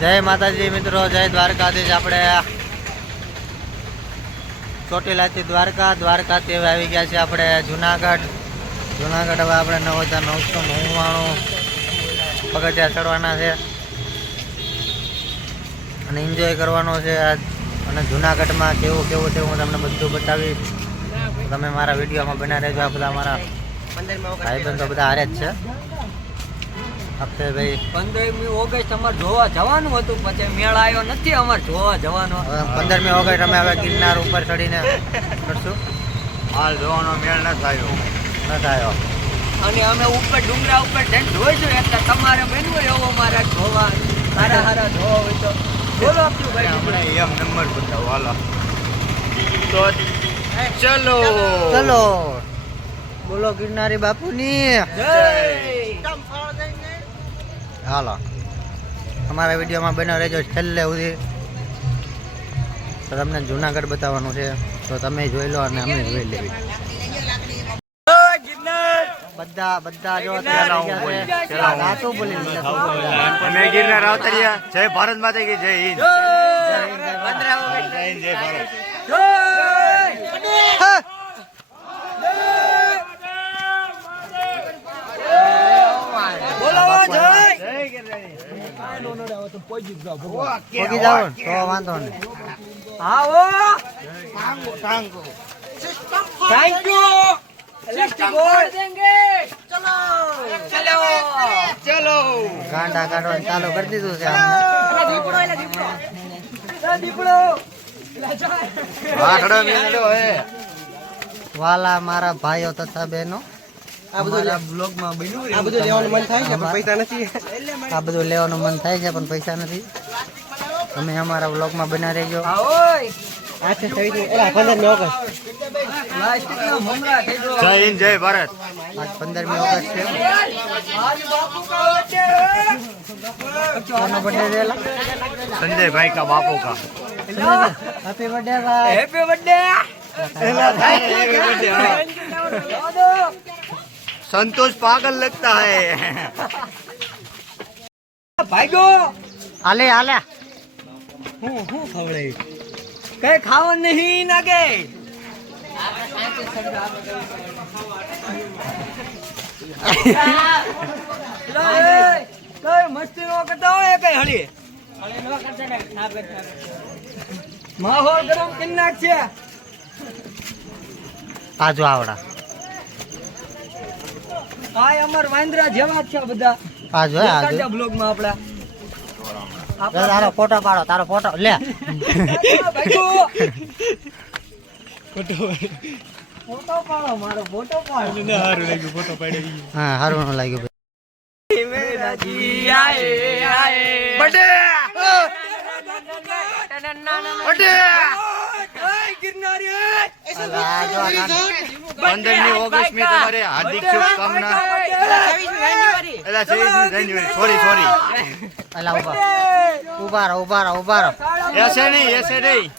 જય માતાજી મિત્રો જય દ્વારકાધીશ. આપણે ચોટીલાથી દ્વારકા દ્વારકાથી હવે આવી ગયા છે આપણે જુનાગઢ. જુનાગઢ હવે આપણે નવ હજાર નવસો નવ્વાણું પગથિયા ચડવાના છે. અને એન્જોય કરવાનો છે આજ. અને જુનાગઢમાં કેવું કેવું છે હું તમને બધું બતાવીશ. તમે મારા વિડીયોમાં બના રહેજો આ બધા મારા ભાઈબંધો બધા હારે જ છે. અક્ષયભાઈ પંદરમી ઓગસ્ટ અમારે જોવા જવાનું હતું પછી મેળ આવ્યો નથી અમારે જોવા જવાનો. પંદરમી ઓગસ્ટ અમે હવે ગિરનાર ઉપર ચડીને કરશું હાલ જોવાનો મેળ ન થાય ન આવ્યો. અને અમે ઉપર ડુંગરા ઉપર જઈને જોઈશું એટલે તમારે બનવું હોય એવો મારા જોવા સારા સારા જોવા હોય તો. બોલો આપ્યું ભાઈ આપણે એમ નંબર બતાવો હાલો. તો ચલો. ચલો. બોલો ગિરનારી બાપુની. જય. હાલો. અમારા વિડીયોમાં બને રહેજો છેલ્લે સુધી. તો તમને જુનાગઢ બતાવવાનું છે. તો તમે જોઈ લો અને અમે જોઈ લેવી. બધા બધા જો. રાતું બોલી. અમે ગિરનાર આવતા જય ભારત માતા કી જય હિન્દ. જય હિન્દ જય ભારત બોલો જય પોગી તો વાંધો નહીં આવો થેન્ક યુ ચલો ચલો ગાંડા કાઢવાનું ચાલુ કરી દીધું છે મેળો હે વાલા મારા ભાઈઓ તથા બહેનો બ્લોગમાં બન્યું આ બધું લેવાનું મન થાય છે પૈસા નથી. આ બધું લેવાનું મન થાય છે પણ પૈસા નથી. તમે અમારા વ્લોગમાં બના રહેજો. પંદરમી ઓગસ્ટ. છે. કોનો birthday છે એલા? સંજય ભાઈ કા બાપુ કા. હેપી બર્થડે संतोष पागल लगता है ભાઈગો આલે આલે હું હું ખવડે કઈ ખાવાનું નહીં નાગે કઈ મસ્તી નો કરતા હોય કઈ હળી માહોલ ગરમ કરી નાખ છે આજો આવડા ભાઈ અમર વાંદરા જેવા છે બધા આ જો આ બ્લોગમાં તારો ફોટો પાડો તારો ફોટો લે લાગ્યું હા હારું લાગ્યું ઓગસ્ટ મેં હાર્દિક શુભકામના. ઊભા. ઊભા રહો ઊભા રહો ઊભા રહો. એસે નહીં એસે નહીં.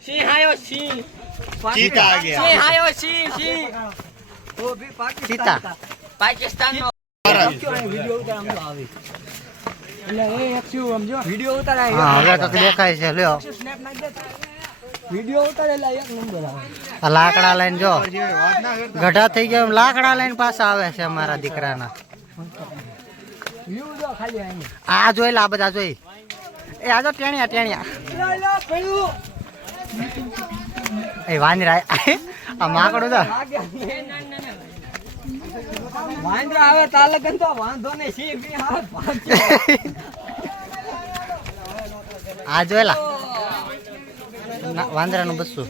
સિંહ. આયો સિંહ પાકિસ્તાન વિડિયો ઉતારાય હા હવે તો દેખાય છે લ્યો. સ્નેપ નાખ દે. વિડિયો ઉતારેલા એક નંબર આ લાકડા લઈને જો. ગઢા થઈ ગયા એમ લાકડા લઈને પાછા આવે છે અમારા દીકરાના. આ જોઈ લા બધા જોઈ. એ આ જો ટેણિયા ટેણિયા. એ વાંદરા. આ માકડું તો વાંદરા આવે તાલકન તો વાંધો નહીં. સિંહ બી આવે આ જોયેલા ના, વાંદરાનું બસ્સું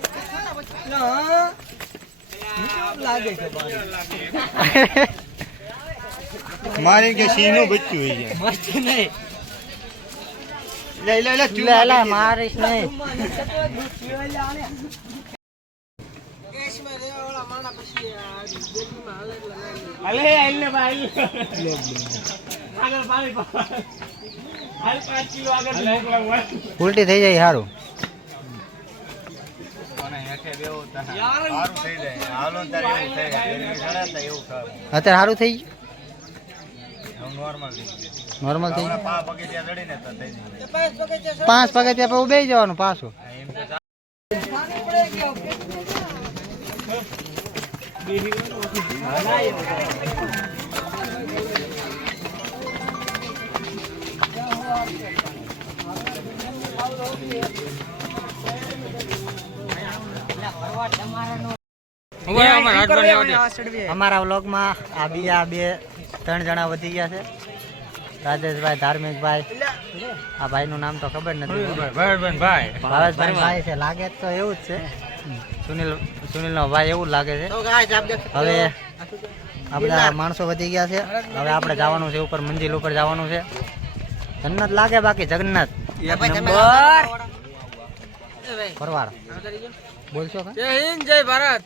મારી લાગે છે મારે કે સિંહનું બચ્ચું હોય છે. મસ્ત નહીં. લે લે લે લે લે મારીશ નહીં. અલે આઈને ભાઈ. આગળ પાણી હાલ પાંચ કિલો આગળ ઉલટી થઈ જાય સારું હાલો અત્યારે સારું થઈ ગયું? નોર્મલ થઈ પાંચ પગે ત્યાં ઉભે જવાનું પાછું. અમારા વ્લોગમાં આ બીજા બે ત્રણ જણા વધી ગયા છે. રાજેશભાઈ ધાર્મિકભાઈ. આ ભાઈનું નામ તો ખબર નથી. ભાવેશભાઈ ભાઈ છે. લાગે તો એવું જ છે. સુનિલ સુનિલનો ભાઈ એવું લાગે છે. હવે આ માણસો વધી ગયા છે. હવે આપણે જવાનું છે ઉપર મંજિલ ઉપર જવાનું છે. જન્નત લાગે બાકી જગન્નાથ. ફરવાડ બોલશો જય હિન્દ જય ભારત.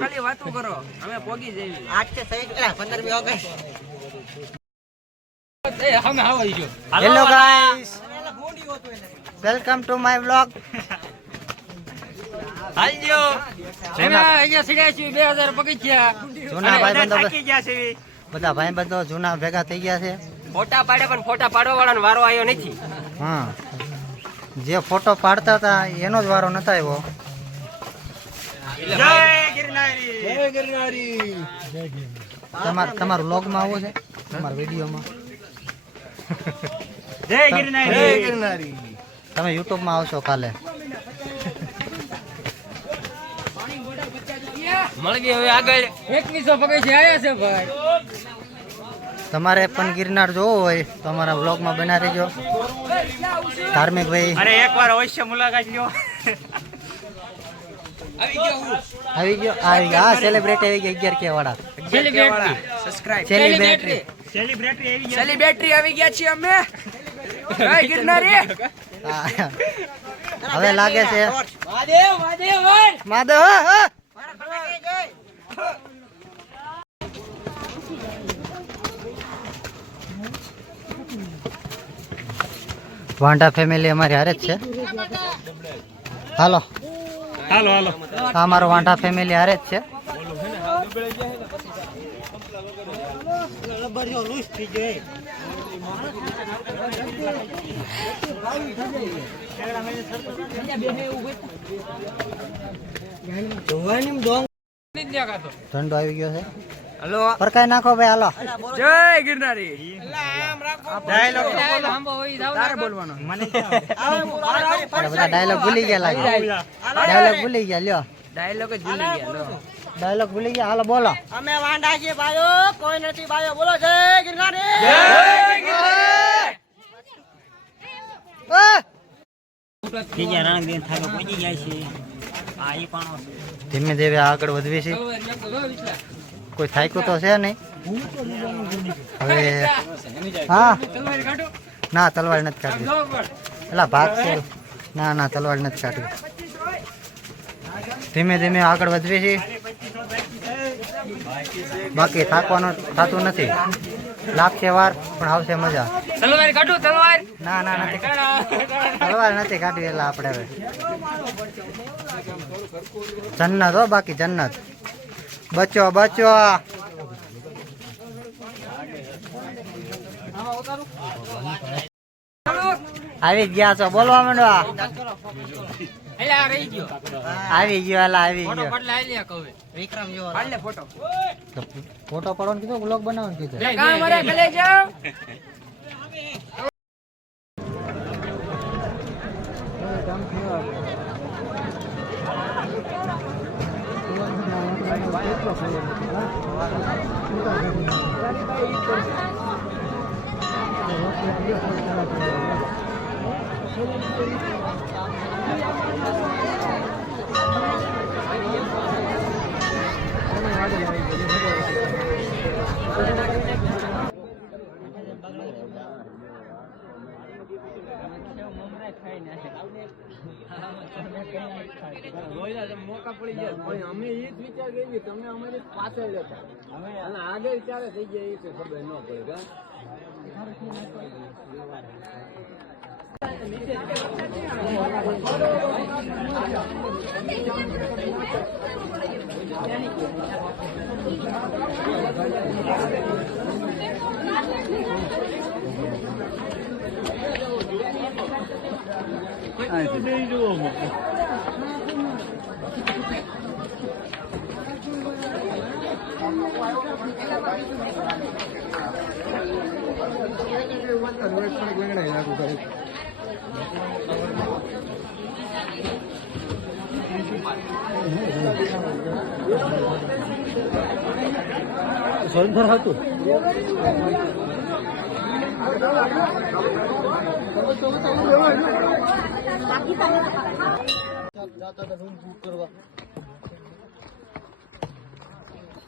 ખાલી વાતું કરો. અમે પોગી જઈએ. Hello guys welcome to my blog હાલજો જૂના અહીંયા સીડ્યા છીએ બે હજાર પગથિયા જૂના ભાઈબંધો બધા ભાઈબંધો જૂના ભેગા થઈ ગયા છે. ફોટા પાડે પણ ફોટા પાડવા વાળાનો વારો આવ્યો નથી. હા. જે ફોટો પાડતા હતા એનો જ વારો નતા આવ્યો. તમાર તમારું લોગમાં આવો છે? તમારા વિડીયોમાં તમે યુટ્યુબમાં આવશો કાલે. મળવી હવે આગળ. એકવીસો પગથિયા આવ્યા છે ભાઈ. તમારે પણ ગિરનાર જોવો હોય તો અમારા બ્લોગમાં બના રહેજો. ધાર્મિક ભાઈ. અરે એકવાર અવશ્ય મુલાકાત લ્યો. આવી ગયો આવી ગયો? હા સેલિબ્રિટી આવી ગયા અગિયાર કે વાળા. સેલિબ્રિટી સેલિબ્રિટી સેલિબ્રિટી સેલિબ્રિટી આવી ગયા. છીએ અમે. ગિરનારી. હવે લાગે છે. મહાદેવ માધવ હા. ફેમિલી અમારી હારે જ છે. હાલો. હાલો હાલો. અમારો વાંઢા ફેમિલી હારે જ છે. ઠંડો આવી ગયો છે. હલો. ફરકાઈ નાખો ભાઈ હાલો. જય ગિરનારી. બધા ડાયલોગ ભૂલી ગયા લાગે. ડાયલોગ ભૂલી ગયા લ્યો. ડાયલોગ જ ભૂલી ગયા ડાયલોગ ભૂલી ગયા હાલો બોલો. અમે વાંડા છીએ ભાઈઓ. કોઈ નથી ભાઈઓ. બોલો જય ગિરનારી. આ! બીજા રણબીર થાકે પહોંચી જાય છે. ધીમે ધીમે આગળ વધવી છે. કોઈ થાક્યું તો છે નહીં? હવે હા. ના તલવાર નથી કાઢવી. એલા ભાગ છે. ના ના તલવાર નથી કાઢવી. ધીમે ધીમે આગળ વધવી છે. બાકી થાકવાનું થતું નથી. લાગશે વાર પણ આવશે મજા. તલવાર કાઢો તલવાર. ના ના નથી. તલવાર નથી કાઢવી એટલે આપણે હવે. જન્નત હો બાકી જન્નત. બચો બચો આવી ગયા છો બોલવા માંડવા આવી ગયો એલા આવી ગયો. વિક્રમ જો ફોટો. પડવાનું ફોટો પાડવાનું કીધું બ્લોગ બનાવવાનું કીધું કામ અરે ભલે જાઓ અમે એ જ વિચાર કરી તમે અમારી પાછળ લેતા અને આગળ ક્યારે થઈ ગયા એ ખબર ન પડે はい、それも。स्वयंभर हा तू. जाता रूम बुक करवा.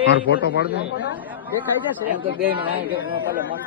મારો ફોટો પાડજો દેખાઈ જશે. એમ તો પેલા મસ્ત.